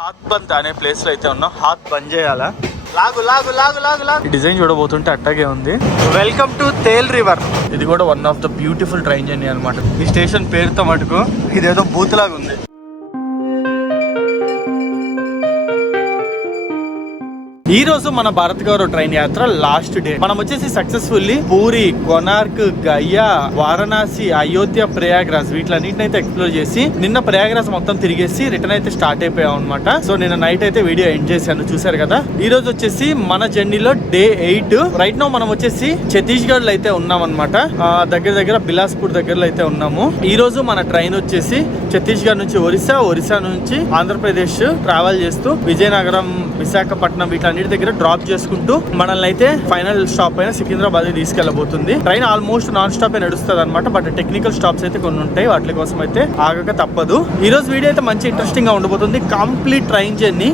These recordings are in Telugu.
హాత్ బంద్ అనే ప్లేస్ లో అయితే ఉన్నాం. హాత్ బంద్ చేయాలా? లాగు లాగు లాగు లాగు లాగు. డిజైన్ చూడబోతుంటే అట్టాగే ఉంది. Welcome to Tel river. ఇది కూడా one of the beautiful train journey అనమాట. ఈ స్టేషన్ పేరుతో మటుకు ఇదేదో బూత్ లాగా ఉంది. ఈ రోజు మన భారత్ గౌరవ్ ట్రైన్ యాత్ర లాస్ట్ డే. మనం వచ్చేసి సక్సెస్ఫుల్లీ పూరి, కొనార్క్, గయా, వారణాసి, అయోధ్య, ప్రయాగ్రాజ్ వీటిలన్నింటిని అయితే ఎక్స్ప్లోర్ చేసి నిన్న ప్రయాగ్రాజ్ మొత్తం తిరిగేసి రిటర్న్ అయితే స్టార్ట్ అయిపోయాం అనమాట. సో నిన్న నైట్ అయితే వీడియో ఎండ్ చేశాను, చూసారు కదా. ఈ రోజు వచ్చేసి మన జర్నీలో డే 8. రైట్ నో మనం వచ్చేసి ఛత్తీస్గఢ్ లో అయితే ఉన్నాం అనమాట. దగ్గర దగ్గర బిలాస్పూర్ దగ్గరలో అయితే ఉన్నాము. ఈ రోజు మన ట్రైన్ వచ్చేసి ఛత్తీస్గఢ్ నుంచి ఒరిస్సా, ఒరిస్సా నుంచి ఆంధ్రప్రదేశ్ ట్రావెల్ చేస్తూ విజయనగరం, విశాఖపట్నం వీటి దగ్గర డ్రాప్ చేసుకుంటూ మనల్ని అయితే ఫైనల్ స్టాప్ అయిన సికింద్రాబాద్ తీసుకెళ్లబోతుంది. ట్రైన్ ఆల్మోస్ట్ నాన్ స్టాప్ నడుస్తుంది అనమాట. బట్ టెక్నికల్ స్టాప్స్ అయితే కొన్ని ఉంటాయి, వాటి కోసం అయితే ఆగక తప్పదు. ఈ రోజు వీడియో అయితే మంచి ఇంట్రెస్టింగ్ గా ఉండబోతుంది. కంప్లీట్ ట్రైన్ జర్నీ,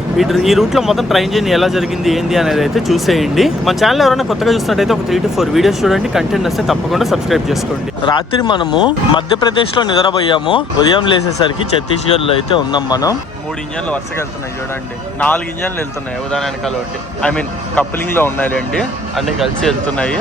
ఈ రూట్ లో మొత్తం ట్రైన్ జర్నీ ఎలా జరిగింది ఏంది అనేది అయితే చూసేయండి. మన ఛానల్ ఎవరైనా కొత్తగా చూసినట్టయితే ఒక 3 to 4 వీడియోస్ చూడండి. కంటెంట్ వస్తే తప్పకుండా సబ్స్క్రైబ్ చేసుకోండి. రాత్రి మనము మధ్యప్రదేశ్ లో నిద్రపోయాము. ఉదయం లేసేసరికి ఛత్తీస్గఢ్ లో అయితే ఉన్నాం. మనం 3 ఇంజన్లు వరుసగా వెళ్తున్నాయి చూడండి. 4 ఇంజన్లు వెళ్తున్నాయి ఉదాహరణ వెనకాల ఒకటి. ఐ మీన్ కప్లింగ్ లో ఉన్నాయండి, అన్ని కలిసి వెళ్తున్నాయి.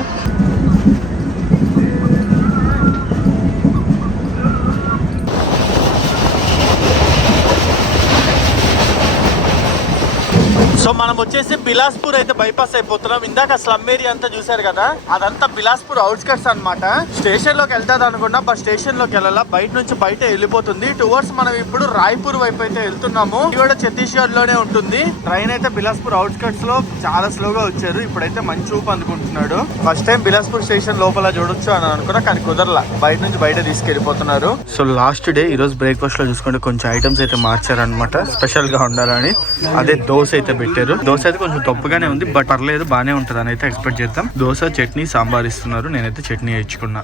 సో మనం వచ్చేసి బిలాస్పూర్ అయితే బైపాస్ అయిపోతున్నాం. ఇందాక స్లమ్ ఏరియా అంతా చూసారు కదా, అదంతా బిలాస్పూర్ అవుట్స్కట్స్ అనమాట. స్టేషన్ లోకి వెళ్తాది అనుకున్నా, బట్ స్టేషన్ లోకి వెళ్ళాలా, బయట నుంచి బయట వెళ్ళిపోతుంది. టువర్డ్స్ మనం ఇప్పుడు రాయ్పూర్ వైపు అయితే వెళ్తున్నాము. ఇది కూడా ఛత్తీస్గఢ్ లోనే ఉంటుంది. ట్రైన్ అయితే బిలాస్పూర్ అవుట్స్కట్స్ లో చాలా స్లోగా వచ్చారు. ఇప్పుడైతే మంచి ఊపు అందుకుంటున్నాడు. ఫస్ట్ టైం బిలాస్పూర్ స్టేషన్ లోపల చూడొచ్చు అని అనుకున్నా, కానీ కుదరలా, బయట నుంచి బయట తీసుకెళ్లిపోతున్నారు. సో లాస్ట్ డే ఈ రోజు బ్రేక్ఫాస్ట్ లో చూసుకుంటే కొంచెం ఐటమ్స్ అయితే మార్చారనమాట, స్పెషల్ గా ఉండాలని. అదే దోశ అయితే దోశ అయితే కొంచెం తప్పుగానే ఉంది, బట్ పర్లేదు, బానే ఉంటది అని అయితే ఎక్స్పెక్ట్ చేద్దాం. దోశ, చట్నీ, సాంబార్ ఇస్తున్నారు. నేనైతే చట్నీ ఇచ్చుకున్నా.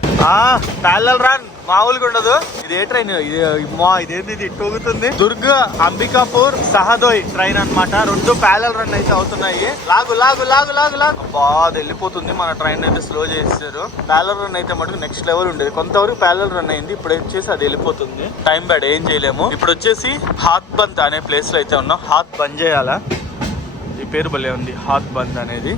ప్యారలల్ రన్ మామూలుగా ఉండదు. ఇదే ట్రైన్, ఇదేంటి ఇది టూగుతుంది. దుర్గ్, అంబికాపూర్, సహదోయ్ ట్రైన్ అనమాట. 2 ప్యారలల్ రన్ అయితే అవుతున్నాయి. లాగు లాగు లాగు లాగు లాగు. బాగా వెళ్ళిపోతుంది. మన ట్రైన్ అయితే స్లో చేస్తారు. ప్యారలల్ రన్ అయితే మటుకు నెక్స్ట్ లెవెల్ ఉండేది. కొంతవరకు ప్యారలల్ రన్ అయింది, ఇప్పుడు వచ్చేసి అది వెళ్ళిపోతుంది. టైం బ్యాడ్, ఏం చేయలేము. ఇప్పుడు వచ్చేసి హాత్ బంద్ అనే ప్లేస్ లో అయితే ఉన్నాం. హాత్ బంద్ చేయాలా? ఈ పేరు భలే ఉంది, హాత్ బంద్ అనేది.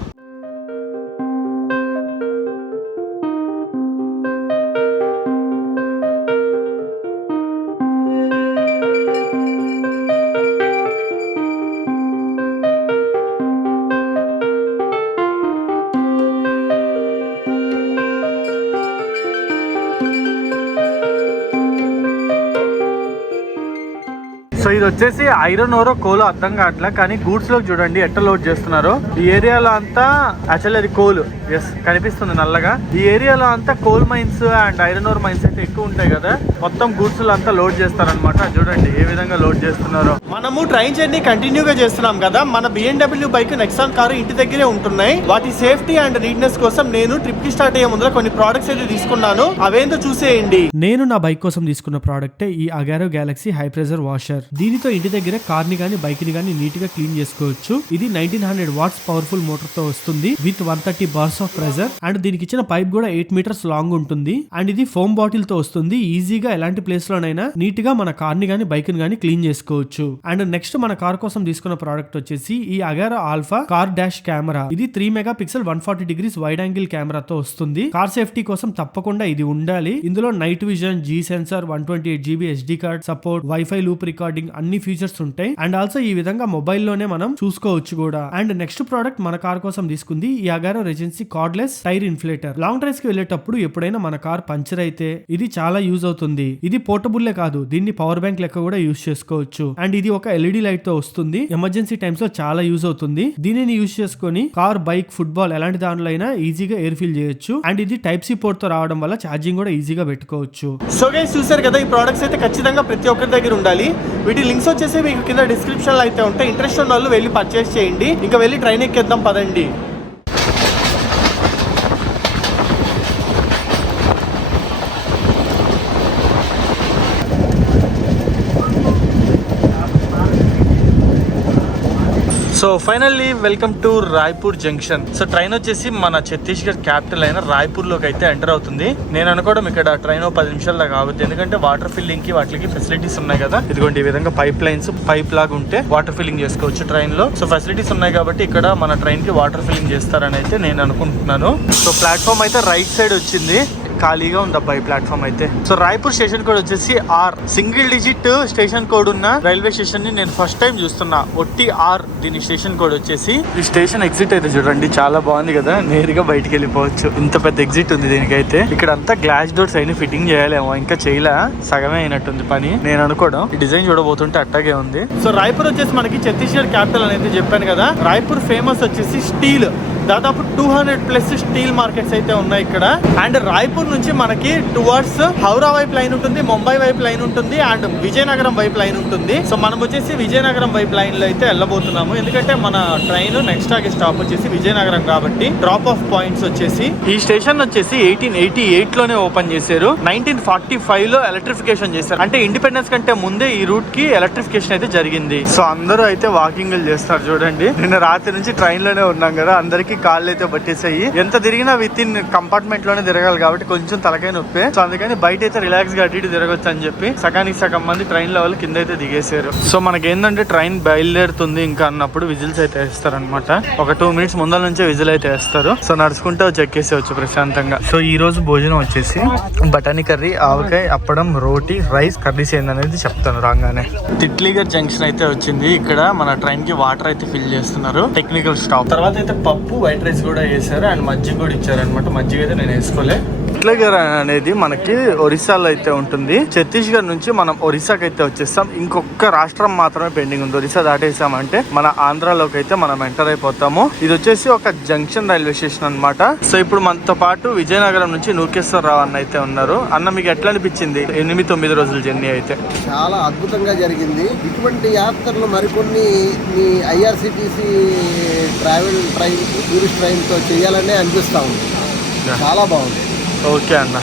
సో ఇది వచ్చేసి ఐరన్ ఓరో కోలో అర్థం కావట్లే, కానీ గూడ్స్ లో చూడండి ఎట్లా లోడ్ చేస్తున్నారు. ఈ ఏరియాలో అంతా యాక్చువల్లీ అది కోల్, ఎస్ కనిపిస్తుంది నల్లగా. ఈ ఏరియాలో అంతా coal mines and iron ore mines అయితే ఎక్కువ ఉంటాయి కదా, మొత్తం గూడ్స్ లో అంతా లోడ్ చేస్తారనమాట. చూడండి ఏ విధంగా లోడ్ చేస్తున్నారో. మనము ట్రైన్ జర్నీ కంటిన్యూగా చేస్తున్నాం కదా. మన BMW బైక్, నెక్సాన్ కారు ఇంటి దగ్గరే ఉంటున్నాయి. వాటి సేఫ్టీ అండ్ నీట్నెస్ కోసం నేను ట్రిప్ కి స్టార్ట్ అయ్యే ముందర కొన్ని ప్రోడక్ట్స్ అయితే తీసుకున్నాను. అవేందో చూసేయండి. నేను నా బైక్ కోసం తీసుకున్న ప్రోడక్ట్ ఈ Agaro Galaxy high pressure washer. దీనితో ఇంటి దగ్గర కార్ ని గానీ బైక్ ని గానీ నీట్ గా క్లీన్ చేసుకోవచ్చు. ఇది 1900 వాట్స్ పవర్ఫుల్ మోటార్ తో వస్తుంది with 130 bars of pressure. And దీనికి ఇచ్చిన పైప్ కూడా 8 మీటర్స్ లాంగ్ ఉంటుంది. అండ్ ఇది ఫోమ్ బాటిల్ తో వస్తుంది. ఈజీగా ఎలాంటి ప్లేస్ లోనైనా నీట్ గా మన కార్ ని గానీ బైక్ ని గానీ క్లీన్ చేసుకోవచ్చు. అండ్ నెక్స్ట్ మన కార్ కోసం తీసుకున్న ప్రోడక్ట్ వచ్చేసి ఈ Agaro alpha car dash camera. ఇది 3 మెగాపిక్సెల్ 140 degrees వైడ్ యాంగిల్ కెమెరాతో వస్తుంది. కార్ సేఫ్టీ కోసం తప్పకుండా ఇది ఉండాలి. ఇందులో night vision, G sensor, 128 GB SD card support, wifi loop recording అన్ని ఫీచర్స్ ఉంటాయి. అండ్ ఆల్సో ఈ విధంగా మొబైల్ లోనే మనం చూసుకోవచ్చు కూడా. అండ్ నెక్స్ట్ ప్రోడక్ట్ మన కార్ కోసం తీసుకుంది ఈ Agaro Regency cordless tyre inflator. Long drives కి వెళ్ళేటప్పుడు ఎప్పుడైనా మన కార్ పంచర్ అయితే ఇది చాలా యూజ్ అవుతుంది. ఇది పోర్టబుల్లే కాదు, దీన్ని పవర్ బ్యాంక్ లెక్క కూడా యూజ్ చేసుకోవచ్చు. అండ్ ఇది ఒక LED లైట్ తో వస్తుంది. ఎమర్జెన్సీ టైమ్స్ లో చాలా యూజ్ అవుతుంది. దీనిని యూజ్ చేసుకొని కార్, బైక్, ఫుట్బాల్ ఎలాంటి దాంట్లో అయినా ఈజీగా ఎయిర్ ఫిల్ చేయొచ్చు. అండ్ ఇది టైప్ సి పోర్ట్ తో రావడం వల్ల ఛార్జింగ్ కూడా ఈజీగా పెట్టుకోవచ్చు. సో గైస్ చూసారు కదా, ఈ ప్రొడక్ట్స్ అయితే ఖచ్చితంగా ప్రతి ఒక్కరి దగ్గర ఉండాలి. వీటి లింక్స్ వచ్చేసి మీకు కింద డిస్క్రిప్షన్ లో అయితే ఉంటాయి. ఇంట్రెస్ట్ ఉన్న వాళ్ళు వెళ్ళి పర్చేస్ చేయండి. ఇంకా వెళ్ళి ట్రైన్ ఎక్కేద్దాం పదండి. So finally welcome to Raipur junction. So train వచ్చేసి మన ఛత్తీస్గఢ్ క్యాపిటల్ అయిన రాయ్పూర్ లోకి అయితే ఎంటర్ అవుతుంది. నేను అనుకోవడం ఇక్కడ ట్రైన్ 10 నిమిషాల దాకా ఆగుతుంది, ఎందుకంటే వాటర్ ఫిల్లింగ్ కి వాటికి ఫెసిలిటీస్ ఉన్నాయి కదా. ఇదిగోండి ఈ విధంగా పైప్ లైన్స్ పైప్ లాగా ఉంటే వాటర్ ఫిల్లింగ్ చేసుకోవచ్చు ట్రైన్ లో. సో ఫెసిలిటీస్ ఉన్నాయి కాబట్టి ఇక్కడ మన ట్రైన్ కి వాటర్ ఫిల్లింగ్ చేస్తారని అయితే నేను అనుకుంటున్నాను. సో ప్లాట్ఫామ్ అయితే రైట్ సైడ్ వచ్చింది, ఖాళీగా ఉంది అబ్బాయి ప్లాట్ఫామ్ అయితే. సో రాయ్పూర్ స్టేషన్ కోడ్ వచ్చేసి R, single digit station code ఉన్న రైల్వే స్టేషన్ ని నేను ఫస్ట్ టైం చూస్తున్నా. ఒట్టి ఆర్ దీని స్టేషన్ కోడ్ వచ్చేసి. ఈ స్టేషన్ ఎగ్జిట్ అయితే చూడండి, చాలా బాగుంది కదా, నేరుగా బయటికి వెళ్ళిపోవచ్చు. ఇంత పెద్ద ఎగ్జిట్ ఉంది దీనికైతే. ఇక్కడ అంతా గ్లాస్ డోర్స్ అయినా ఫిట్టింగ్ చేయాలేమో, ఇంకా చేయలే, సగమే అయినట్టుంది పని నేను అనుకోవడం. ఈ డిజైన్ చూడబోతుంటే అట్టాగే ఉంది. సో రాయ్పూర్ వచ్చేసి మనకి ఛత్తీస్గఢ్ క్యాపిటల్ అనేది చెప్పాను కదా. రాయ్పూర్ ఫేమస్ వచ్చేసి స్టీల్, దాదాపు 200+ స్టీల్ మార్కెట్స్ అయితే ఉన్నాయి ఇక్కడ. అండ్ రాయ్పూర్ నుంచి మనకి టువర్డ్స్ హౌరా వైపు లైన్ ఉంటుంది, ముంబై వైపు లైన్ ఉంటుంది, అండ్ విజయనగరం వైపు లైన్ ఉంటుంది. సో మనం వచ్చేసి విజయనగరం వైపు లైన్ లో అయితే వెళ్ళబోతున్నాము, ఎందుకంటే మన ట్రైన్ నెక్స్ట్ ఆగే స్టాప్ వచ్చేసి విజయనగరం కాబట్టి డ్రాప్ ఆఫ్ పాయింట్స్ వచ్చేసి. ఈ స్టేషన్ వచ్చేసి 1888 లోనే ఓపెన్ చేశారు. 1945 లో ఎలక్ట్రిఫికేషన్ చేశారు, అంటే ఇండిపెండెన్స్ కంటే ముందే ఈ రూట్ కి ఎలక్ట్రిఫికేషన్ అయితే జరిగింది. సో అందరూ అయితే వాకింగ్ చేస్తారు చూడండి. నిన్న రాత్రి నుంచి ట్రైన్ లోనే ఉన్నాం కదా, అందరికి కాళ్ళు అయితే పట్టేసాయి. ఎంత తిరిగినా విత్ ఇన్ కంపార్ట్మెంట్ లోనే తిరగాలి కాబట్టి కొంచెం తలకాయ నొప్పి. సో అందుకని బయట అయితే రిలాక్స్ గా అటు ఇటు తిరగొచ్చు అని చెప్పి సగానికి సగం మంది ట్రైన్ లెవెల్ కింద అయితే దిగేశారు. సో మనకి ఏంటంటే ట్రైన్ బయలుదేరుతుంది ఇంకా అన్నప్పుడు విజిల్స్ అయితే వేస్తారు అనమాట. ఒక 2 మినిట్స్ ముందర నుంచే విజిల్ అయితే వేస్తారు. సో నడుచుకుంటే చెక్కేసేవచ్చు ప్రశాంతంగా. సో ఈ రోజు భోజనం వచ్చేసి బఠానీ కర్రీ, ఆవకాయ, అప్పడం, రోటీ, రైస్, కర్రీస్ ఏందనేది చెప్తాను రాగానే. తిట్లీగర్ జంక్షన్ అయితే వచ్చింది. ఇక్కడ మన ట్రైన్ కి వాటర్ అయితే ఫిల్ చేస్తున్నారు, టెక్నికల్ స్టాప్. తర్వాత అయితే పప్పు, వైట్ రైస్ కూడా వేసారు, అండ్ మజ్జిగ కూడా ఇచ్చారు అనమాట. మజ్జిగ అయితే నేను వేసుకోలే. తిట్లీగర్ అనేది మనకి ఒరిస్సాలో అయితే ఉంటుంది. ఛత్తీస్గఢ్ నుంచి మనం ఒరిస్సాకి అయితే వచ్చేస్తాం. ఇంకొక రాష్ట్రం మాత్రమే పెండింగ్ ఉంది. ఒరిస్సా దాటేసామంటే మన ఆంధ్రాలోకి అయితే మనం ఎంటర్ అయిపోతాము. ఇది వచ్చేసి ఒక జంక్షన్ రైల్వే స్టేషన్ అనమాట. సో ఇప్పుడు మనతో పాటు విజయనగరం నుంచి నూకేశ్వరరావు అన్న అయితే ఉన్నారు. అన్న, మీకు ఎట్లా అనిపించింది 8-9 రోజుల జర్నీ అయితే? చాలా అద్భుతంగా జరిగింది. ఇటువంటి యాత్రలు మరికొన్ని మీ ఐఆర్సిటీసీ ట్రైన్ టూరిస్ట్ ట్రైన్తో చేయాలనే అనిపిస్తా ఉంది. చాలా బాగుంది. ఓకే అన్న,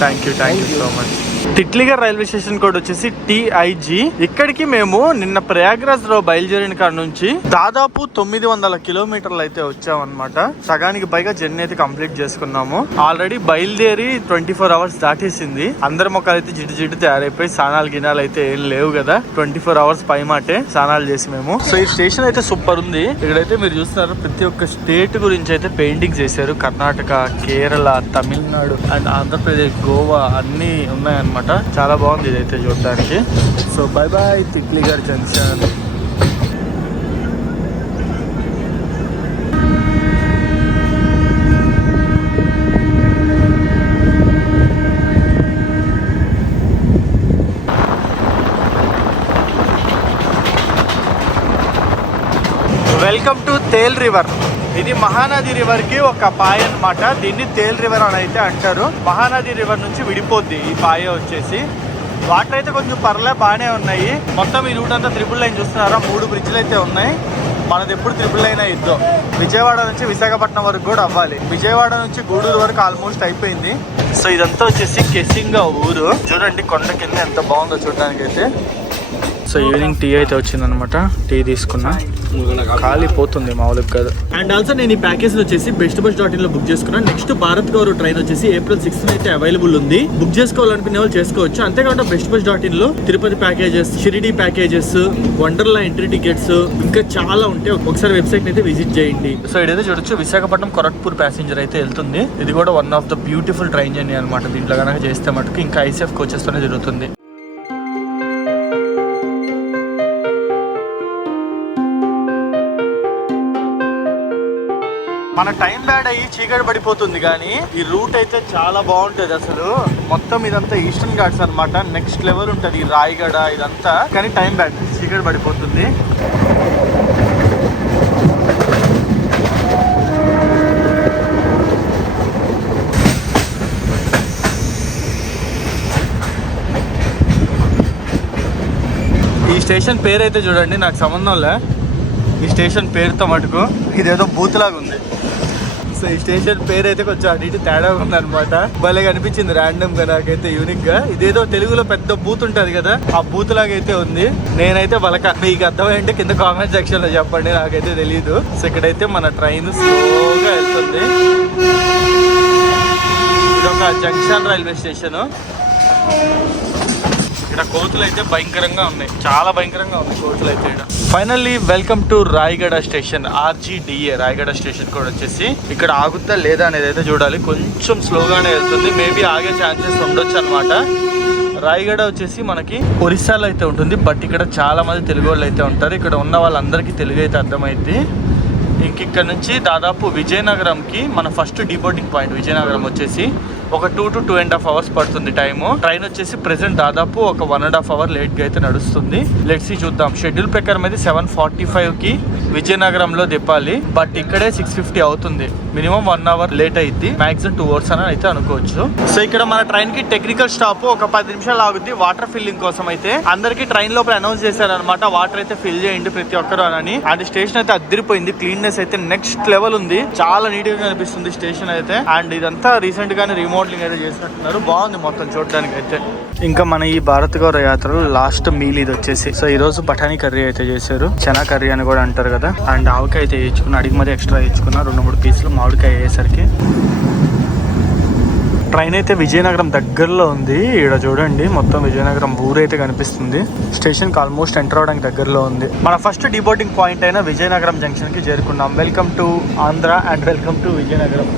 thank you so much. Titlagarh railway station code వచ్చేసి TIG. ఇక్కడికి మేము నిన్న ప్రయాగ్రాజ్ లో బయలుదేరిన కాడ నుంచి దాదాపు 900 కిలోమీటర్లు అయితే వచ్చామన్నమాట. సగానికి పైగా జర్నీ అయితే కంప్లీట్ చేసుకున్నాము. ఆల్రెడీ బయలుదేరి 24 అవర్స్ దాటేసింది. అందరి మొక్కలు అయితే జిడ్డు తయారైపోయి స్నానాలు గినాలు అయితే ఏం లేవు కదా. 24 అవర్స్ పై మాటే స్నానాలు చేసి మేము. సో ఈ స్టేషన్ అయితే సూపర్ ఉంది. ఇక్కడైతే మీరు చూస్తున్నారు, ప్రతి ఒక్క స్టేట్ గురించి అయితే పెయింటింగ్ చేశారు. కర్ణాటక, కేరళ, తమిళనాడు అండ్ ఆంధ్రప్రదేశ్, గోవా అన్ని ఉన్నాయన్నమాట. చాలా బాగుంది ఇదైతే చూడడానికి. So bye bye Titlagarh junction. Welcome to Tel river. ఇది మహానది రివర్ కి ఒక పాయ అన్నమాట. దీన్ని తేల్ రివర్ అని అయితే అంటారు. మహానది రివర్ నుంచి విడిపోద్ది ఈ పాయ వచ్చేసి. వాటర్ అయితే కొంచెం బాగానే ఉన్నాయి. మొత్తం ఈ రూట్ అంతా 3 లైన్ చూస్తున్నారా, 3 బ్రిడ్జ్లు అయితే ఉన్నాయి. మనది ఎప్పుడు 3 లైన్ అయిద్దో. విజయవాడ నుంచి విశాఖపట్నం వరకు కూడా అవ్వాలి. విజయవాడ నుంచి గూడూరు వరకు ఆల్మోస్ట్ అయిపోయింది. సో ఇదంతా వచ్చేసి కెసింగా ఊరు. చూడండి కొండ కింద ఎంత బాగుందో చూడడానికి అయితే. సో ఈవినింగ్ టీ అయితే వచ్చిందనమాట. టీ తీసుకున్నా, ఖాళీ పోతుంది మామూలుగా కాదు. అండ్ ఆల్సో నేను ఈ ప్యాకేజ్ వచ్చేసి bestbus.in లో బుక్ చేసుకున్నాను. నెక్స్ట్ భారత్ గౌరవ్ ట్రైన్ వచ్చేసి April 6 అయితే అవైలబుల్ ఉంది. బుక్ చేసుకోవాలనుకునే వాళ్ళు చేసుకోవచ్చు. అంతేకాకుండా bestbus.in లో Tirupati packages, Shirdi packages, Wonderla entry tickets ఇంకా చాలా ఉంటాయి. ఒకసారి వెబ్సైట్ అయితే విజిట్ చేయండి. సో ఇదైతే చూడొచ్చు, విశాఖపట్నం కొరట్పూర్ ప్యాసింజర్ అయితే వెళ్తుంది. ఇది కూడా one of the beautiful train journey అనమాట. దీంట్లో కనుక చేస్తే మటుకు ఇంకా ICF కోచెస్ తోనే జరుగుతుంది. మన టైం బ్యాడ్ అయ్యి చీకటి పడిపోతుంది, కానీ ఈ రూట్ అయితే చాలా బాగుంటది అసలు. మొత్తం ఇదంతా ఈస్టర్న్ ఘాట్స్ అనమాట. నెక్స్ట్ లెవెల్ ఉంటది ఈ రాయగడ ఇదంతా. కానీ టైం బ్యాడ్, చీకటి పడిపోతుంది. ఈ స్టేషన్ పేరు అయితే చూడండి, నాకు సంబంధం లే ఈ స్టేషన్ పేరుతో మటుకు. ఇదేదో బూత్ లాగా ఉంది. సో ఈ స్టేషన్ పేరు అయితే కొంచెం అటు ఇటు తేడా ఉందన్నమాట. భలే కనిపించింది ర్యాండమ్ గా, నాకైతే యూనిక్ గా. ఇదేదో తెలుగులో పెద్ద బూత్ ఉంటది కదా, ఆ బూత్ లాగా అయితే ఉంది. నేనైతే బలక, మీకు అర్థమైంటే కింద కామెంట్ సెక్షన్ లో చెప్పండి, నాకైతే తెలియదు. సో ఇక్కడైతే మన ట్రైన్ స్లోగా వెళ్తుంది. ఇది ఒక జంక్షన్ రైల్వే స్టేషన్. ఇక్కడ కోతులు అయితే భయంకరంగా ఉన్నాయి, చాలా భయంకరంగా ఉన్నాయి కోతులు అయితే. ఇక్కడ finally welcome to Rayagada station, RGDA Rayagada station కూడా వచ్చేసి. ఇక్కడ ఆగుతా లేదా అనేది అయితే చూడాలి, కొంచెం స్లోగానే వెళ్తుంది, మేబీ ఆగే ఛాన్సెస్ ఉండొచ్చు అనమాట. రాయగడ వచ్చేసి మనకి ఒరిస్సాలో అయితే ఉంటుంది, బట్ ఇక్కడ చాలా మంది తెలుగు వాళ్ళు అయితే ఉంటారు. ఇక్కడ ఉన్న వాళ్ళందరికీ తెలుగు అయితే అర్థమైంది. ఇక్కడ నుంచి దాదాపు విజయనగరంకి మన ఫస్ట్ డిపోర్టింగ్ పాయింట్ విజయనగరం వచ్చేసి ఒక 2 to 2.5 hours పడుతుంది టైము. ట్రైన్ వచ్చేసి ప్రెసెంట్ దాదాపు ఒక 1.5 hour లేట్గా అయితే నడుస్తుంది. లెట్స్ సీ, చూద్దాం. షెడ్యూల్ ప్రకారం అయితే 7:45కి విజయనగరంలో దింపాలి, బట్ ఇక్కడే 6:50 అవుతుంది. మినిమం 1 hour లేట్ అయింది, మాక్సిమం 2 hours అని అయితే అనుకోవచ్చు. సో ఇక్కడ మన ట్రైన్ కి టెక్నికల్ స్టాప్ ఒక 10 నిమిషాలు ఆగుద్ది వాటర్ ఫిల్లింగ్ కోసం. అయితే అందరికి ట్రైన్ లోపల అనౌన్స్ చేశారనమాట, వాటర్ అయితే ఫిల్ చేయండి ప్రతి ఒక్కరు అని. అండ్ స్టేషన్ అయితే అదిరిపోయింది, క్లీన్నెస్ అయితే నెక్స్ట్ లెవెల్ ఉంది, చాలా నీట్ గా కనిపిస్తుంది స్టేషన్ అయితే. అండ్ ఇదంతా రీసెంట్ గానే రిమోడలింగ్ అయితే చేసినట్టున్నారు, బాగుంది మొత్తం చూడడానికి అయితే. ఇంకా మన ఈ భారత్ గౌరవ యాత్రలో లాస్ట్ మీల్ ఇది వచ్చేసి. సో ఈ రోజు బఠానీ కర్రీ అయితే చేశారు, చనా కర్రీ అని కూడా అంటారు కదా. అండ్ ఆవకాయ అయితే వేయించుకున్నా, అడిగి మరి ఎక్స్ట్రా వేయించుకున్నా 2-3 పీసులు మామిడికాయ అయ్యేసరికి. ట్రైన్ అయితే విజయనగరం దగ్గరలో ఉంది. ఇక్కడ చూడండి మొత్తం విజయనగరం ఊరైతే కనిపిస్తుంది. స్టేషన్ కి ఆల్మోస్ట్ ఎంటర్ అవడానికి దగ్గరలో ఉంది. మన ఫస్ట్ డిబోర్డింగ్ పాయింట్ అయిన విజయనగరం జంక్షన్ కి చేరుకున్నాం. Welcome to Andhra and welcome to Vizianagaram.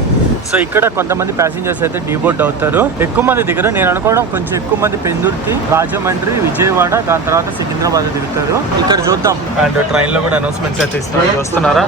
So ఇక్కడ కొంతమంది ప్యాసింజర్స్ అయితే డీబోర్డ్ అవుతారు, ఎక్కువ మంది దిగరు. నేను అనుకోవడం కొంచెం ఎక్కువ మంది పెందుర్తి, రాజమండ్రి, విజయవాడ, దాని తర్వాత సికింద్రాబాద్ దిగుతారు. ఇక్కడ చూద్దాం. అండ్ ట్రైన్ లో కూడా అనౌన్స్మెంట్స్ అయితే ఇస్తున్నారు, వస్తున్నారా?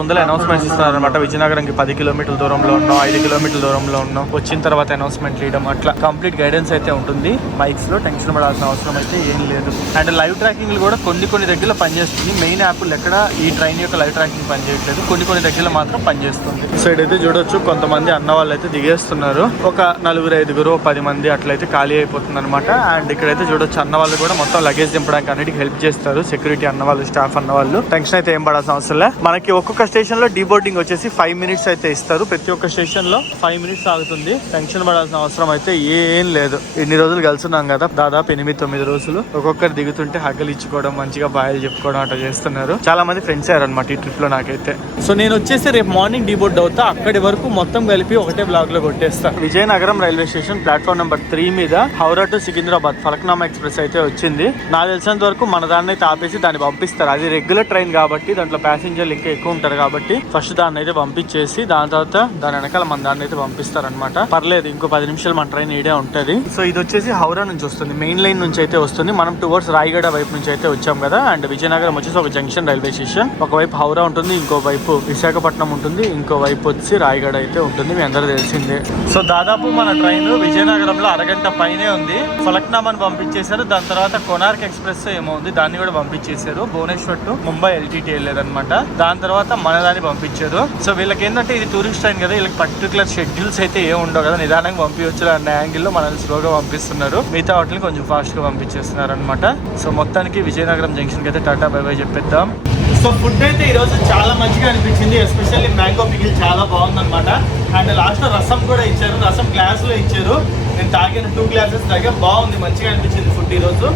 ముందర అనౌన్స్మెంట్స్ ఇస్తున్నారు అనమాట. విజయనగరంకి 10 కిలోమీటర్ల దూరంలో ఉన్నాం, 5 కిలోమీటర్ల దూరంలో ఉన్నాం, వచ్చిన తర్వాత అనౌన్స్మెంట్ చేయడం, అట్లా కంప్లీట్ గైడెన్స్ అయితే ఉంటుంది మైక్స్ లో. టెన్షన్ పడాల్సిన అవసరం అయితే ఏం లేదు. అండ్ లైవ్ ట్రాకింగ్ కూడా కొన్ని దగ్గరలో పనిచేస్తుంది. మెయిన్ యాప్లు ఎక్కడ ఈ ట్రైన్ యొక్క లైవ్ ట్రాకింగ్ పనిచేయట్లేదు, కొన్ని దగ్గరలో మాత్రం పనిచేస్తుంది. సో ఇదైతే చూడొచ్చు, కొంతమంది అన్న వాళ్ళు అయితే దిగేస్తున్నారు. ఒక 4-5, 10 మంది అట్లయితే ఖాళీ అయిపోతుంది అనమాట. అండ్ ఇక్కడైతే చూడొచ్చు, అన్న వాళ్ళు కూడా మొత్తం లగేజ్ దింపడానికి అన్నిటికీ హెల్ప్ చేస్తారు. సెక్యూరిటీ అన్న వాళ్ళు, స్టాఫ్ అన్న వాళ్ళు. టెన్షన్ అయితే ఏం పడాల్సిన అవసరం లే. మనకి ఒక్కొక్క స్టేషన్ లో డీబోర్డింగ్ వచ్చేసి 5 minutes అయితే ఇస్తారు. ప్రతి ఒక్క స్టేషన్ లో 5 minutes ఆగుతుంది. టెన్షన్ పడాల్సిన అవసరం అయితే ఏం లేదు. ఇన్ని రోజులు కలుసున్నాం కదా, దాదాపు 8-9 రోజులు. ఒక్కొక్కరు దిగుతుంటే హగ్గలు ఇచ్చుకోవడం, మంచిగా బాయలు చెప్పుకోవడం అట్లా చేస్తున్నారు. చాలా మంది ఫ్రెండ్స్ అయ్యారనమాట ఈ ట్రిప్ లో నాకైతే. సో నేను వచ్చేసి రేపు మార్నింగ్ డీబోర్డ్ అవుతా, అక్కడి వరకు మొత్తం కలిపి ఒకటే బ్లాగ్ లో కొట్టేస్తా. Vizianagaram railway station platform number 3 మీద హౌరా టు సికింద్రాబాద్ ఫలక్నామా ఎక్స్ప్రెస్ అయితే వచ్చింది. నాకు తెలిసినంత వరకు మన దాన్ని అయితే ఆపేసి దాన్ని పంపిస్తారు. అది రెగ్యులర్ ట్రైన్ కాబట్టి దాంట్లో ప్యాసింజర్లు ఇంకా ఎక్కువ ఉంటారు కాబట్టి ఫస్ట్ దాన్ని అయితే పంపించేసి దాని తర్వాత దాని వెనకాల మన దాన్ని అయితే పంపిస్తారనమాట. పర్లేదు, ఇంకో 10 నిమిషాలు మన ట్రైన్ ఈడే ఉంటది. సో ఇది వచ్చేసి హౌరా నుంచి వస్తుంది, మెయిన్ లైన్ నుంచి అయితే వస్తుంది. మనం టువర్డ్స్ రాయగడ వైపు నుంచి అయితే వచ్చాం కదా. అండ్ విజయనగరం వచ్చేసి ఒక జంక్షన్ రైల్వే స్టేషన్. ఒకవైపు హౌరా ఉంటుంది, ఇంకో వైపు విశాఖపట్నం ఉంటుంది, ఇంకో వైపు వచ్చి రాయగడ అయితే ఉంటుంది, మీ అందరూ తెలిసిందే. సో దాదాపు మన ట్రైన్ విజయనగరంలో అరగంట పైనే ఉంది. ఫలక్నామాని పంపించేశారు, దాని తర్వాత కొనార్క్ ఎక్స్ప్రెస్ ఏమో ఉంది, దాన్ని కూడా పంపించేశారు. భువనేశ్వర్ టు ముంబై LTT వెళ్ళేదన్నమాట. దాని తర్వాత మన దాన్ని పంపించారు. సో వీళ్ళకి ఏంటంటే ఇది టూరిస్ట్ ట్రైన్ కదా, వీళ్ళకి పర్టికులర్ షెడ్యూల్స్ అయితే ఏమి ఉండవు కదా, నిదానంగా పంపించచ్చు అన్న యాంగిల్లో మనల్ని స్లోగా పంపిస్తున్నారు. మిగతా వాటిని కొంచెం ఫాస్ట్ గా పంపించేస్తున్నారు అనమాట. సో మొత్తానికి విజయనగరం జంక్షన్ కి అయితే టాటా బై బై చెప్పేద్దాం. సో ఫుడ్ అయితే ఈ రోజు చాలా మంచిగా అనిపించింది, ఎస్పెషల్లీ మ్యాంగో పికిల్ చాలా బాగుందన్నమాట. అండ్ లాస్ట్ లో రసం కూడా ఇచ్చారు, రసం గ్లాస్ లో ఇచ్చారు. నేను తాగిన 2 glasses తాగా, బాగుంది, మంచిగా అనిపించింది ఫుడ్ ఈ రోజు.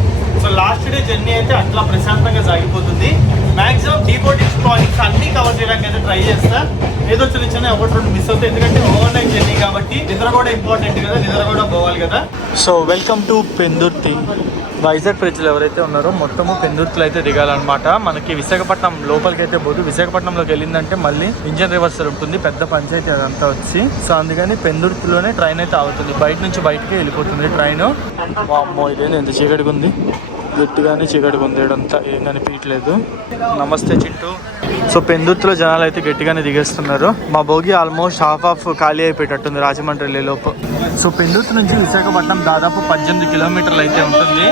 సో లాస్ట్ డే జర్నీ అయితే అట్లా ప్రశాంతంగా సాగిపోతుంది. మాక్సిమం డీబోర్డింగ్ పాయింట్స్ అన్ని కవర్ చేయడానికి అయితే ట్రై చేస్తా. ఏదో చిన్న 1-2 మిస్ అవుతాయి, ఎందుకంటే ఓవర్ నైట్ జర్నీ కాబట్టి నిద్ర కూడా ఇంపార్టెంట్ కదా, నిద్ర కూడా పోవాలి కదా. So welcome to Pendurthi. Vizag ప్రజలు ఎవరైతే ఉన్నారో మొత్తము పెందుర్తిలో అయితే దిగాలన్నమాట. మనకి విశాఖపట్నం లోపలికి అయితే పోదు, విశాఖపట్నంలోకి వెళ్ళిందంటే మళ్ళీ ఇంజన్ రివర్సల్ ఉంటుంది, పెద్ద పంచాయతీ అదంతా వచ్చి. సో అందుకని పెందుర్తిలోనే ట్రైన్ అయితే ఆగుతుంది, బయట నుంచి బయటకే వెళ్ళిపోతుంది ట్రైన్. అమ్మో, ఇదేంటి ఎంత చీకటిగా ఉంది, గట్టిగానే చీకటిగా ఉంది, ఇదంతా ఏం కనిపించట్లేదు. నమస్తే చింటూ. సో పెందుర్తిలో జనాలు అయితే గట్టిగానే దిగేస్తున్నారు. మా భోగి ఆల్మోస్ట్ హాఫ్ ఖాళీ అయిపోయేటట్టుంది రాజమండ్రి వెళ్ళేలోపు. సో పెందుర్తి నుంచి విశాఖపట్నం దాదాపు 18 కిలోమీటర్లు అయితే ఉంటుంది.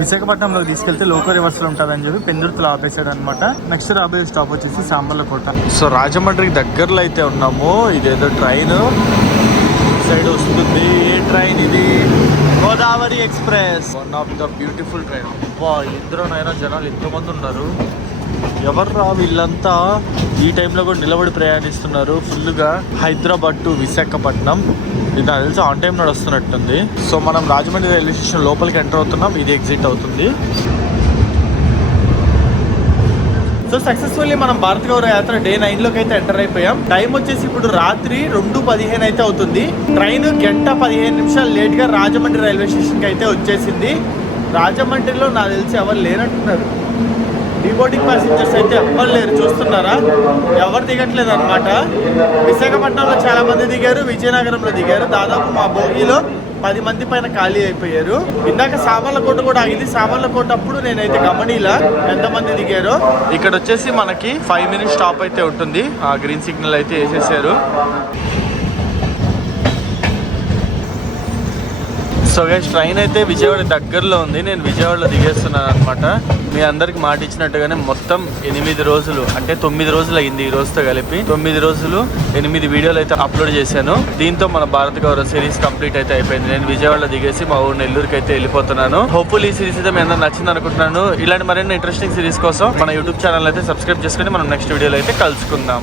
విశాఖపట్నంలో తీసుకెళ్తే లోకల్ రివర్స్లో ఉంటుందని చెప్పి పెందుర్తిలో ఆపేసాడు అనమాట. నెక్స్ట్ రాబోయే స్టాప్ వచ్చేసి సాంబర్లకోట. సో రాజమండ్రికి దగ్గరలో అయితే ఉన్నాము. ఇదేదో ట్రైన్ సైడ్ వస్తుంది. ఏ ట్రైన్ ఇది? Godavari express, one of the beautiful train. ఇందులోనైనా జనాలు ఎంతమంది ఉన్నారు, ఎవర్రా వీళ్ళంతా ఈ టైంలో కూడా నిలబడి ప్రయాణిస్తున్నారు ఫుల్గా. హైదరాబాద్ టు విశాఖపట్నం ఇది నాకు తెలిసి ఆన్ టైం నడుస్తున్నట్టుంది. సో మనం రాజమండ్రి రైల్వే స్టేషన్ లోపలికి ఎంటర్ అవుతున్నాం, ఇది ఎగ్జిట్ అవుతుంది. సో సక్సెస్ఫుల్లీ మనం భారత్ గౌరవ యాత్ర డే 9లోకి అయితే ఎంటర్ అయిపోయాం. టైం వచ్చేసి ఇప్పుడు రాత్రి 2:15 అయితే అవుతుంది. ట్రైన్ 1:15 లేట్గా రాజమండ్రి రైల్వే స్టేషన్కి అయితే వచ్చేసింది. రాజమండ్రిలో నాకు తెలిసి ఎవరు లేనట్టున్నారు. డీబోర్డింగ్ ప్యాసింజర్స్ అయితే ఎవ్వరు లేరు, చూస్తున్నారా, ఎవరు దిగట్లేదు అనమాట. విశాఖపట్నంలో చాలా మంది దిగారు, విజయనగరంలో దిగారు. దాదాపు మా బోగిలో 10 మంది పైన ఖాళీ అయిపోయారు. ఇందాక సామర్లకోట కూడా ఆగింది. సామర్లకోట అప్పుడు నేనైతే గమనిలా ఎంతమంది దిగారో. ఇక్కడ వచ్చేసి మనకి 5 మినిట్స్ స్టాప్ అయితే ఉంటుంది. ఆ గ్రీన్ సిగ్నల్ అయితే వేసేసారు. సో గైస్ ట్రైన్ అయితే విజయవాడ దగ్గరలో ఉంది. నేను విజయవాడలో దిగేస్తున్నాను అనమాట. మీ అందరికి మాట ఇచ్చినట్టుగానే మొత్తం 8 రోజులు అంటే 9 రోజులు అయింది ఈ రోజుతో కలిపి. 9 రోజులు 8 వీడియోలు అయితే అప్లోడ్ చేశాను. దీంతో మన భారత గౌరవ సిరీస్ కంప్లీట్ అయితే అయిపోయింది. నేను విజయవాడలో దిగేసి మా ఊరు నెల్లూరుకి అయితే వెళ్ళిపోతున్నాను. హోప్ఫుల్లీ ఈ సిరీస్ అయితే మీ అందరూ నచ్చింది అనుకుంటున్నాను. ఇలాంటి మరిన్ని ఇంట్రెస్టింగ్ సిరీస్ కోసం మన యూట్యూబ్ ఛానల్ అయితే సబ్స్క్రైబ్ చేసుకుని మనం నెక్స్ట్ వీడియోలో అయితే కలుసుకుందాం.